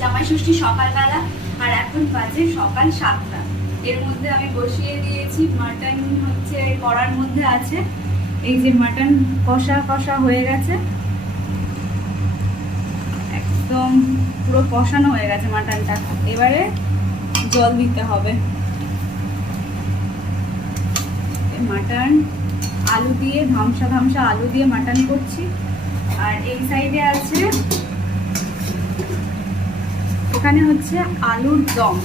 জামাই ষষ্ঠী সকালবেলা, আর এখন বাজে সকাল 7টা। এর মধ্যে আমি বসিয়ে দিয়েছি মাটন, হচ্ছে কড়ার মধ্যে আছে। এই যে মাটন কষা কষা হয়ে গেছে, একদম পুরো কষানো হয়ে গেছে মাটনটা। এবারে জল দিতে হবে। মাটন আলু দিয়ে ধামসা ধামসা আলু দিয়ে মাটন করছি। আর এই সাইডে আছে, এখানে হচ্ছে আলুর দম।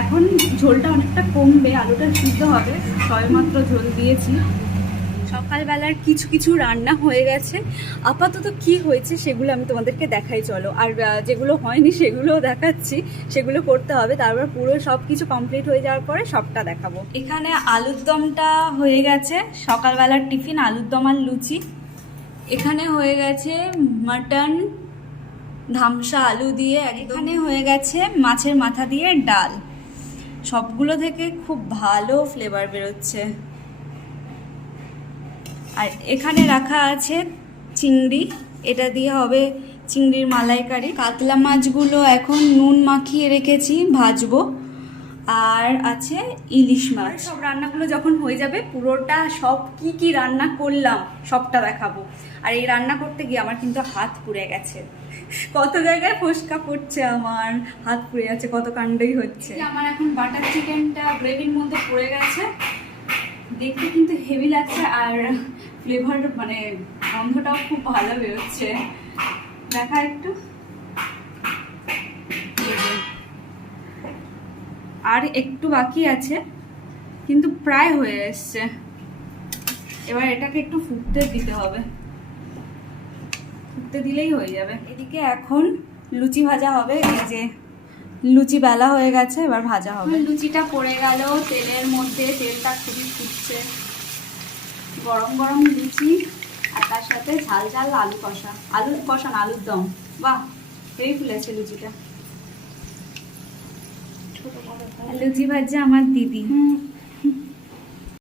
এখন ঝোলটা অনেকটা কমবে, আলুটা সিদ্ধ হবে, সবেমাত্র ঝোল দিয়েছি। সকালবেলার কিছু কিছু রান্না হয়ে গেছে। আপাতত কি হয়েছে সেগুলো আমি তোমাদেরকে দেখাই, চলো। আর যেগুলো হয়নি সেগুলোও দেখাচ্ছি, সেগুলো করতে হবে। তারপর পুরো সব কিছু কমপ্লিট হয়ে যাওয়ার পরে সবটা দেখাবো। এখানে আলুর দমটা হয়ে গেছে, সকালবেলার টিফিন আলুর দম আর লুচি। এখানে হয়ে গেছে মাটন ধামসা আলু দিয়ে, এখানে হয়ে গেছে মাছের মাথা দিয়ে ডাল। সবগুলো থেকে খুব ভালো ফ্লেভার বেরোচ্ছে। আর এখানে রাখা আছে চিংড়ি, এটা দিয়ে হবে চিংড়ির মালাইকারি। কাতলা মাছগুলো এখন নুন মাখিয়ে রেখেছি, ভাজবো। আর আছে ইলিশ মাছ। সব রান্নাগুলো যখন হয়ে যাবে, পুরোটা সব কি কি রান্না করলাম সবটা দেখাবো। আর এই রান্না করতে গিয়ে আমার কিন্তু হাত পুড়ে গেছে, কত জায়গায় ফোসকা পড়ছে, আমার হাত পুড়ে যাচ্ছে, কত কাণ্ডই হচ্ছে। আমার এখন বাটার চিকেনটা গ্রেভির মধ্যে পড়ে গেছে, দেখতে কিন্তু হেভি লাগছে। আর ফ্লেভার মানে গন্ধটাও খুব ভালো বেরোচ্ছে, দেখা একটু। আর একটু বাকি আছে, কিন্তু প্রায় হয়ে এসছে। এবার এটাকে একটু ফুটতে দিতে হবে, ফুটতে দিলেই হয়ে যাবে। এদিকে এখন লুচি ভাজা হবে। এই যে লুচি বেলা হয়ে গেছে, এবার ভাজা হবে। লুচিটা পড়ে গেল তেলের মধ্যে, তেলটা খুবই ফুটছে। গরম গরম লুচি, আর তার সাথে ঝাল ঝাল আলু কষা, না আলুর দম। বাহ, এই ফুলেছে লুচিটা। লুচি ভাজছে আমার দিদি।